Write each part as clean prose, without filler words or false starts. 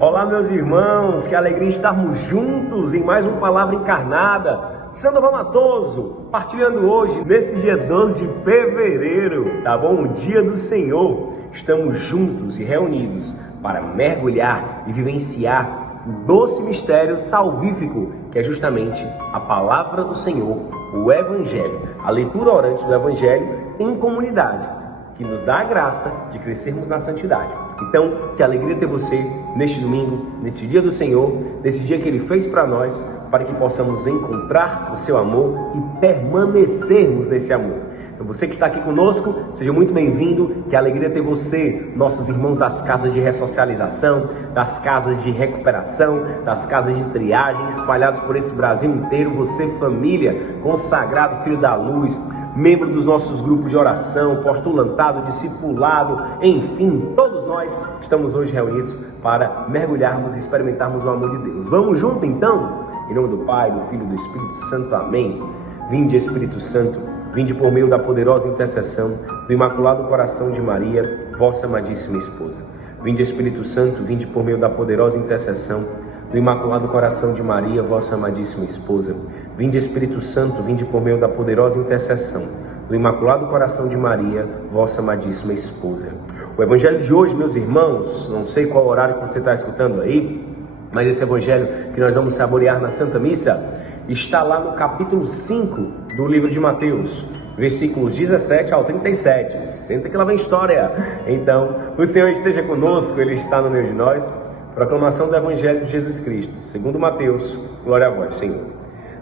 Olá, meus irmãos, que alegria estarmos juntos em mais uma Palavra Encarnada. Sandro Matoso, partilhando hoje, nesse dia 12 de fevereiro, tá bom? O dia do Senhor. Estamos juntos e reunidos para mergulhar e vivenciar o doce mistério salvífico, que é justamente a Palavra do Senhor, o Evangelho, a leitura orante do Evangelho em comunidade, que nos dá a graça de crescermos na santidade. Então, que alegria ter você neste domingo, neste dia do Senhor, nesse dia que Ele fez para nós, para que possamos encontrar o seu amor e permanecermos nesse amor. Então, você que está aqui conosco, seja muito bem-vindo. Que alegria ter você, nossos irmãos das casas de ressocialização, das casas de recuperação, das casas de triagem, espalhados por esse Brasil inteiro. Você, família, consagrado, filho da luz, membro dos nossos grupos de oração, postulantado, discipulado, enfim, todos nós estamos hoje reunidos para mergulharmos e experimentarmos o amor de Deus. Vamos junto então? Em nome do Pai, do Filho e do Espírito Santo. Amém. Vinde, Espírito Santo, vinde por meio da poderosa intercessão do Imaculado Coração de Maria, vossa amadíssima esposa. Vinde, Espírito Santo, vinde por meio da poderosa intercessão do Imaculado Coração de Maria, vossa amadíssima esposa. Vinde, Espírito Santo, vinde por meio da poderosa intercessão do Imaculado Coração de Maria, vossa amadíssima esposa. O Evangelho de hoje, meus irmãos, não sei qual horário que você está escutando aí, mas esse Evangelho que nós vamos saborear na Santa Missa está lá no capítulo 5 do livro de Mateus, versículos 17 ao 37. Senta que lá vem história. Então, o Senhor esteja conosco, Ele está no meio de nós. Proclamação do Evangelho de Jesus Cristo, segundo Mateus. Glória a vós, Senhor.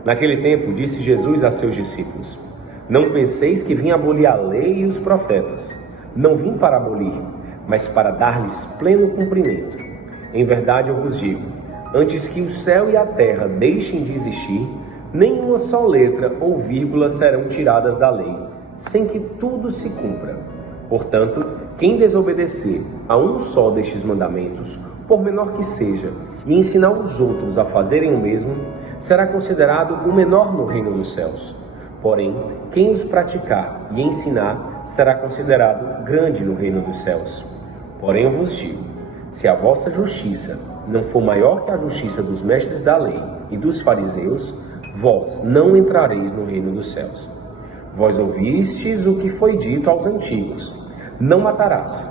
Naquele tempo, disse Jesus a seus discípulos: não penseis que vim abolir a lei e os profetas. Não vim para abolir, mas para dar-lhes pleno cumprimento. Em verdade eu vos digo, antes que o céu e a terra deixem de existir, nenhuma só letra ou vírgula serão tiradas da lei, sem que tudo se cumpra. Portanto, quem desobedecer a um só destes mandamentos, por menor que seja, e ensinar os outros a fazerem o mesmo, será considerado o menor no reino dos céus. Porém, quem os praticar e ensinar, será considerado grande no reino dos céus. Porém, eu vos digo, se a vossa justiça não for maior que a justiça dos mestres da lei e dos fariseus, vós não entrareis no reino dos céus. Vós ouvistes o que foi dito aos antigos: não matarás.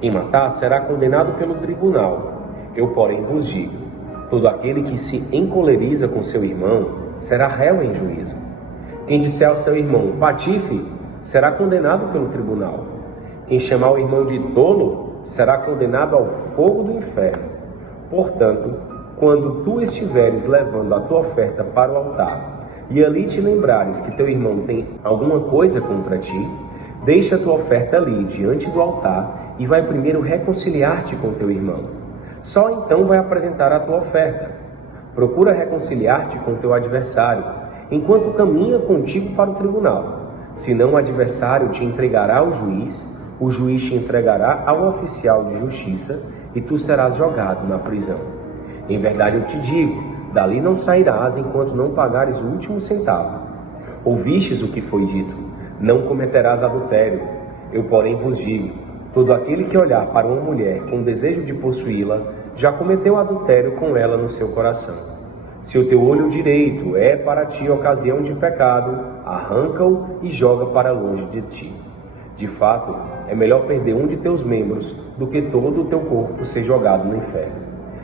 Quem matar será condenado pelo tribunal. Eu, porém, vos digo, todo aquele que se encoleriza com seu irmão será réu em juízo. Quem disser ao seu irmão patife será condenado pelo tribunal. Quem chamar o irmão de tolo será condenado ao fogo do inferno. Portanto, quando tu estiveres levando a tua oferta para o altar e ali te lembrares que teu irmão tem alguma coisa contra ti, deixa a tua oferta ali diante do altar e vai primeiro reconciliar-te com teu irmão. Só então vai apresentar a tua oferta. Procura reconciliar-te com teu adversário, enquanto caminha contigo para o tribunal. Senão o adversário te entregará ao juiz, o juiz te entregará ao oficial de justiça e tu serás jogado na prisão. Em verdade eu te digo, dali não sairás enquanto não pagares o último centavo. Ouvistes o que foi dito: não cometerás adultério. Eu, porém, vos digo, todo aquele que olhar para uma mulher com desejo de possuí-la, já cometeu adultério com ela no seu coração. Se o teu olho direito é para ti ocasião de pecado, arranca-o e joga para longe de ti. De fato, é melhor perder um de teus membros do que todo o teu corpo ser jogado no inferno.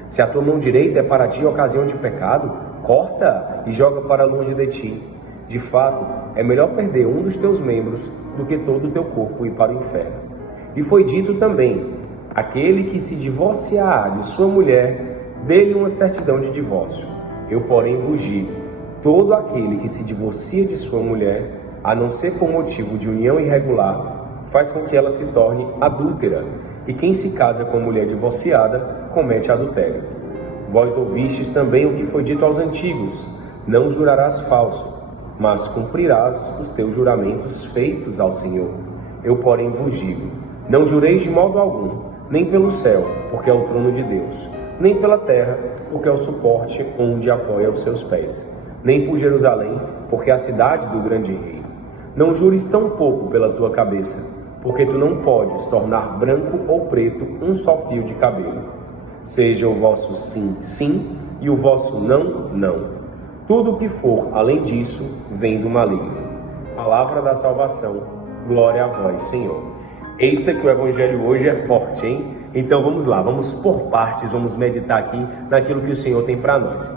Se a tua mão direita é para ti ocasião de pecado, corta e joga para longe de ti. De fato, é melhor perder um dos teus membros do que todo o teu corpo ir para o inferno. E foi dito também: aquele que se divorciar de sua mulher, dê-lhe uma certidão de divórcio. Eu, porém, vos digo, todo aquele que se divorcia de sua mulher, a não ser por motivo de união irregular, faz com que ela se torne adúltera, e quem se casa com mulher divorciada comete adultério. Vós ouvistes também o que foi dito aos antigos: não jurarás falso, mas cumprirás os teus juramentos feitos ao Senhor. Eu, porém, vos digo, não jureis de modo algum, nem pelo céu, porque é o trono de Deus, nem pela terra, porque é o suporte onde apoia os seus pés, nem por Jerusalém, porque é a cidade do grande rei. Não jures tão pouco pela tua cabeça, porque tu não podes tornar branco ou preto um só fio de cabelo. Seja o vosso sim, sim, e o vosso não, não. Tudo o que for além disso vem do maligno. Palavra da salvação, glória a vós, Senhor. Eita, que o evangelho hoje é forte, hein? Então vamos lá, vamos por partes, vamos meditar aqui naquilo que o Senhor tem para nós.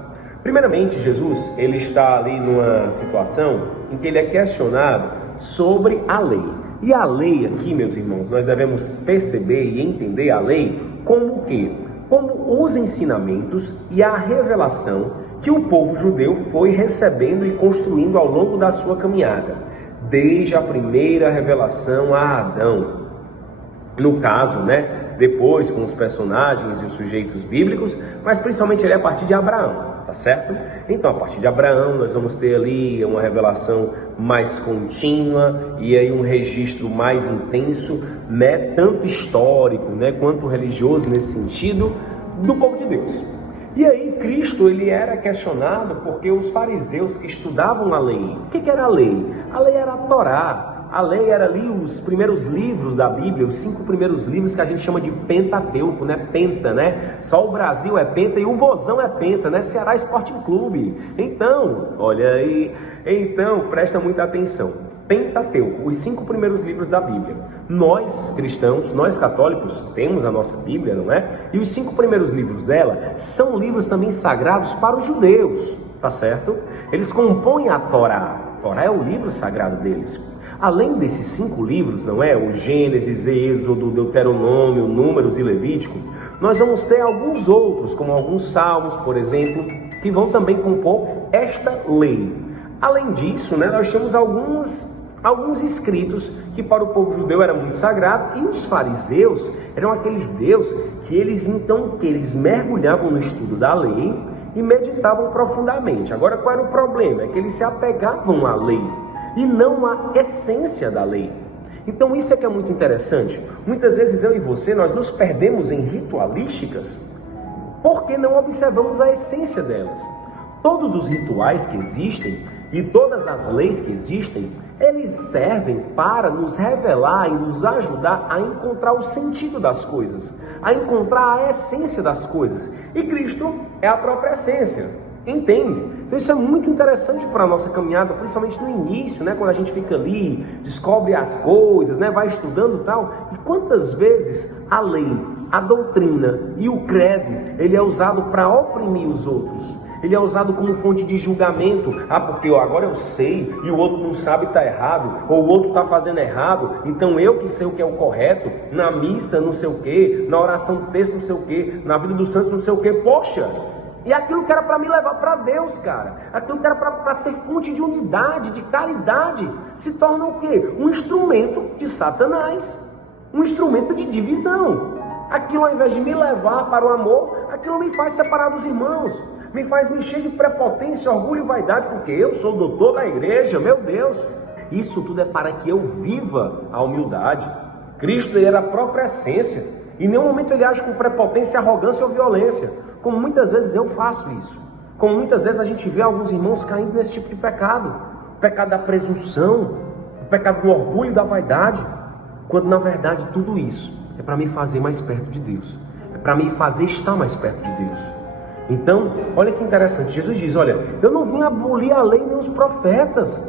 Primeiramente, Jesus, ele está ali numa situação em que ele é questionado sobre a lei. E a lei aqui, meus irmãos, nós devemos perceber e entender a lei como o quê? Como os ensinamentos e a revelação que o povo judeu foi recebendo e construindo ao longo da sua caminhada, desde a primeira revelação a Adão. No caso, depois com os personagens e os sujeitos bíblicos, mas principalmente ali a partir de Abraão, tá certo? Então, a partir de Abraão, nós vamos ter ali uma revelação mais contínua e aí um registro mais intenso, tanto histórico, quanto religioso nesse sentido, do povo de Deus. E aí Cristo, ele era questionado porque os fariseus que estudavam a lei, o que era a lei? A lei era a Torá. A lei era ali os primeiros livros da Bíblia, os 5 primeiros livros que a gente chama de Pentateuco, Penta, Só o Brasil é Penta e o Vozão é Penta, Ceará Sporting Clube. Então, olha aí, presta muita atenção. Pentateuco, os 5 primeiros livros da Bíblia. Nós cristãos, nós católicos, temos a nossa Bíblia, não é? E os 5 primeiros livros dela são livros também sagrados para os judeus, tá certo? Eles compõem a Torá. A Torá é o livro sagrado deles. Além desses 5 livros, não é? O Gênesis, Êxodo, Deuteronômio, Números e Levítico, nós vamos ter alguns outros, como alguns salmos, por exemplo, que vão também compor esta lei. Além disso, nós temos alguns escritos que para o povo judeu era muito sagrado, e os fariseus eram aqueles judeus que eles mergulhavam no estudo da lei e meditavam profundamente. Agora, qual era o problema? É que eles se apegavam à lei e não à essência da lei. Então isso é que é muito interessante. Muitas vezes eu e você, nós nos perdemos em ritualísticas porque não observamos a essência delas. Todos os rituais que existem e todas as leis que existem, eles servem para nos revelar e nos ajudar a encontrar o sentido das coisas, a encontrar a essência das coisas. E Cristo é a própria essência. Entende? Então isso é muito interessante para a nossa caminhada, principalmente no início, quando a gente fica ali, descobre as coisas, vai estudando e tal. E quantas vezes a lei, a doutrina e o credo, ele é usado para oprimir os outros. Ele é usado como fonte de julgamento. Porque agora eu sei e o outro não sabe, está errado, ou o outro está fazendo errado, então eu que sei o que é o correto, na missa não sei o que, na oração do texto não sei o que, na vida dos santos não sei o que. Poxa! E aquilo que era para me levar para Deus, cara, aquilo que era para ser fonte de unidade, de caridade, se torna o quê? Um instrumento de Satanás, um instrumento de divisão. Aquilo, ao invés de me levar para o amor, aquilo me faz separar dos irmãos, me faz me encher de prepotência, orgulho e vaidade, porque eu sou o doutor da igreja, meu Deus. Isso tudo é para que eu viva a humildade. Cristo, ele era a própria essência. Em nenhum momento ele age com prepotência, arrogância ou violência, como muitas vezes eu faço isso. Como muitas vezes a gente vê alguns irmãos caindo nesse tipo de pecado. O pecado da presunção, o pecado do orgulho e da vaidade. Quando na verdade tudo isso é para me fazer mais perto de Deus. É para me fazer estar mais perto de Deus. Então, olha que interessante. Jesus diz, olha, eu não vim abolir a lei nem os profetas.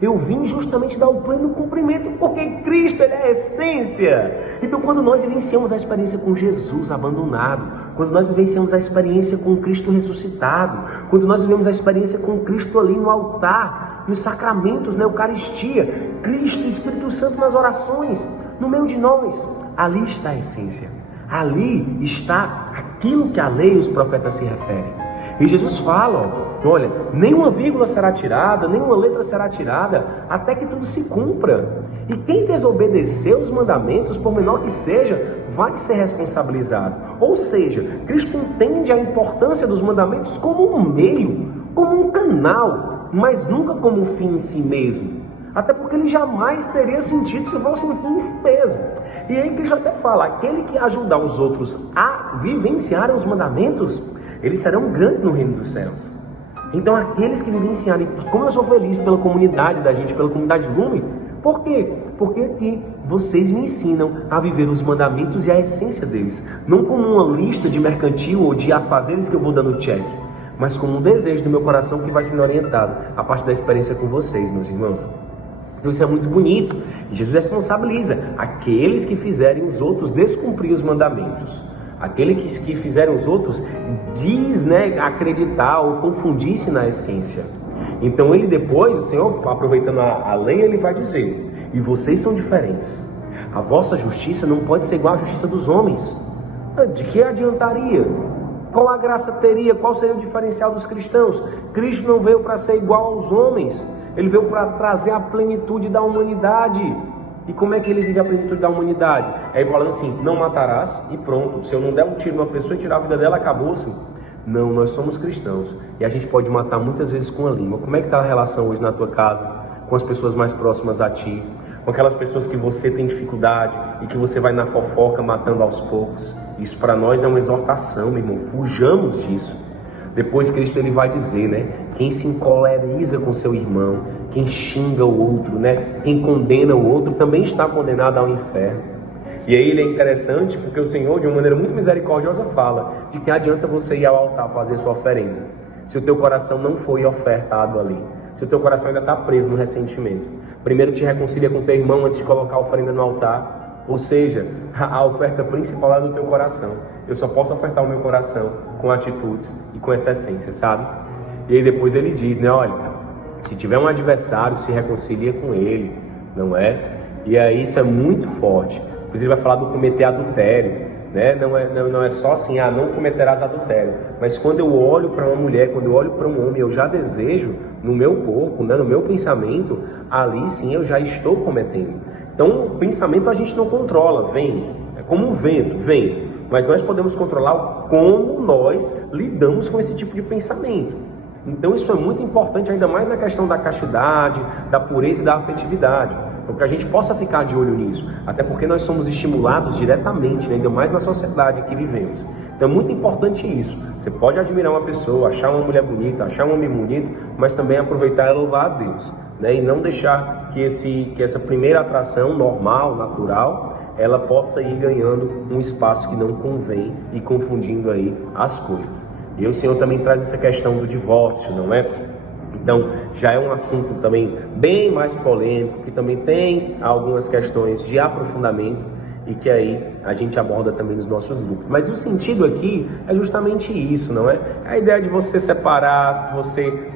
Eu vim justamente dar o pleno cumprimento, porque Cristo, ele é a essência. Então, quando nós vivenciamos a experiência com Jesus abandonado, quando nós vivenciamos a experiência com Cristo ressuscitado, quando nós vivemos a experiência com Cristo ali no altar, nos sacramentos, na Eucaristia, Cristo, Espírito Santo nas orações, no meio de nós, ali está a essência. Ali está aquilo que a lei e os profetas se referem. E Jesus fala, olha, nenhuma vírgula será tirada, nenhuma letra será tirada, até que tudo se cumpra. E quem desobedecer os mandamentos, por menor que seja, vai ser responsabilizado. Ou seja, Cristo entende a importância dos mandamentos como um meio, como um canal, mas nunca como um fim em si mesmo. Até porque ele jamais teria sentido se fosse um fim em si mesmo. E aí Cristo até fala, aquele que ajudar os outros a vivenciarem os mandamentos, eles serão grandes no reino dos céus. Então aqueles que vivenciarem, como eu sou feliz pela comunidade da gente, pela comunidade Lume, Por quê? Porque aqui vocês me ensinam a viver os mandamentos e a essência deles, não como uma lista de mercantil ou de afazeres que eu vou dando check, mas como um desejo do meu coração que vai sendo orientado a partir da experiência com vocês, meus irmãos. Então isso é muito bonito. E Jesus responsabiliza aqueles que fizerem os outros descumprir os mandamentos. Aquele que fizerem os outros acreditar ou confundir-se na essência. Então ele depois, o Senhor, aproveitando a lei, ele vai dizer: e vocês são diferentes. A vossa justiça não pode ser igual à justiça dos homens. De que adiantaria? Qual a graça teria? Qual seria o diferencial dos cristãos? Cristo não veio para ser igual aos homens. Ele veio para trazer a plenitude da humanidade. E como é que ele vive a plenitude da humanidade? Aí falando assim: não matarás e pronto. Se eu não der um tiro numa pessoa e tirar a vida dela, acabou-se. Não, nós somos cristãos. E a gente pode matar muitas vezes com a língua. Como é que está a relação hoje na tua casa? Com as pessoas mais próximas a ti? Com aquelas pessoas que você tem dificuldade e que você vai na fofoca matando aos poucos? Isso para nós é uma exortação, meu irmão. Fujamos disso. Depois Cristo ele vai dizer, né? Quem se encoleriza com seu irmão, quem xinga o outro, né? Quem condena o outro também está condenado ao inferno. E aí ele é interessante porque o Senhor, de uma maneira muito misericordiosa, fala de que adianta você ir ao altar fazer sua oferenda se o teu coração não foi ofertado ali, se o teu coração ainda está preso no ressentimento. Primeiro te reconcilia com teu irmão antes de colocar a oferenda no altar. Ou seja, a oferta principal é do teu coração. Eu só posso ofertar o meu coração com atitudes e com essa essência, sabe? E aí depois ele diz, né? Olha, se tiver um adversário, se reconcilia com ele, não é? E aí isso é muito forte. Depois ele vai falar do cometer adultério, né? Não é só assim, não cometerás adultério. Mas quando eu olho para uma mulher, quando eu olho para um homem, eu já desejo no meu corpo, né? No meu pensamento, ali sim eu já estou cometendo. Então o pensamento a gente não controla, vem, é como um vento, vem. Mas nós podemos controlar como nós lidamos com esse tipo de pensamento. Então isso é muito importante, ainda mais na questão da castidade, da pureza e da afetividade. Então que a gente possa ficar de olho nisso, até porque nós somos estimulados diretamente, né? Ainda mais na sociedade que vivemos. Então é muito importante isso. Você pode admirar uma pessoa, achar uma mulher bonita, achar um homem bonito, mas também aproveitar e louvar a Deus, né? E não deixar que essa primeira atração normal, natural, ela possa ir ganhando um espaço que não convém e confundindo aí as coisas. E o Senhor também traz essa questão do divórcio, não é? Então, já é um assunto também bem mais polêmico, que também tem algumas questões de aprofundamento e que aí a gente aborda também nos nossos grupos. Mas o sentido aqui é justamente isso, não é? A ideia de você separar, de você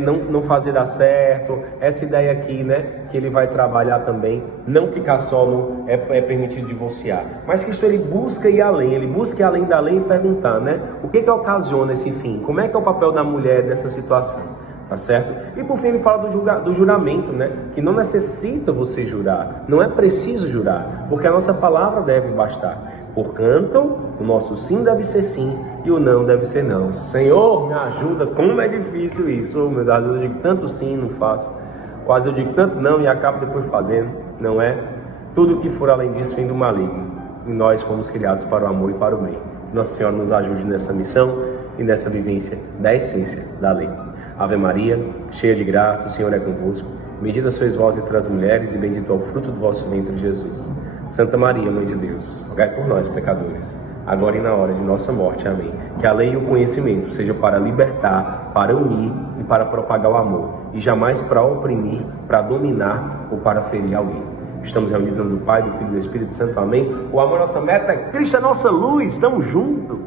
não fazer dar certo, essa ideia aqui, né, que ele vai trabalhar também, não ficar só no é permitido divorciar, mas que isso ele busca ir além, ele busca ir além da lei e perguntar, né, o que ocasiona esse fim? Como é que é o papel da mulher dessa situação? Tá certo? E por fim ele fala do juramento, né? Que não necessita você jurar, não é preciso jurar, porque a nossa palavra deve bastar. Portanto, o nosso sim deve ser sim e o não deve ser não. Senhor, me ajuda, como é difícil isso, meu Deus, eu digo tanto sim, não faço. Quase eu digo tanto não e acabo depois fazendo, não é? Tudo que for além disso vem do maligno. E nós fomos criados para o amor e para o bem. Que Nossa Senhora nos ajude nessa missão e nessa vivência da essência da lei. Ave Maria, cheia de graça, o Senhor é convosco. Bendita sois vós entre as mulheres e bendito é o fruto do vosso ventre, Jesus. Santa Maria, Mãe de Deus, rogai por nós, pecadores, agora e na hora de nossa morte. Amém. Que a lei e o conhecimento seja para libertar, para unir e para propagar o amor, e jamais para oprimir, para dominar ou para ferir alguém. Estamos reunidos no nome do Pai, do Filho e do Espírito Santo. Amém. O amor é nossa meta, Cristo é nossa luz. Estamos juntos.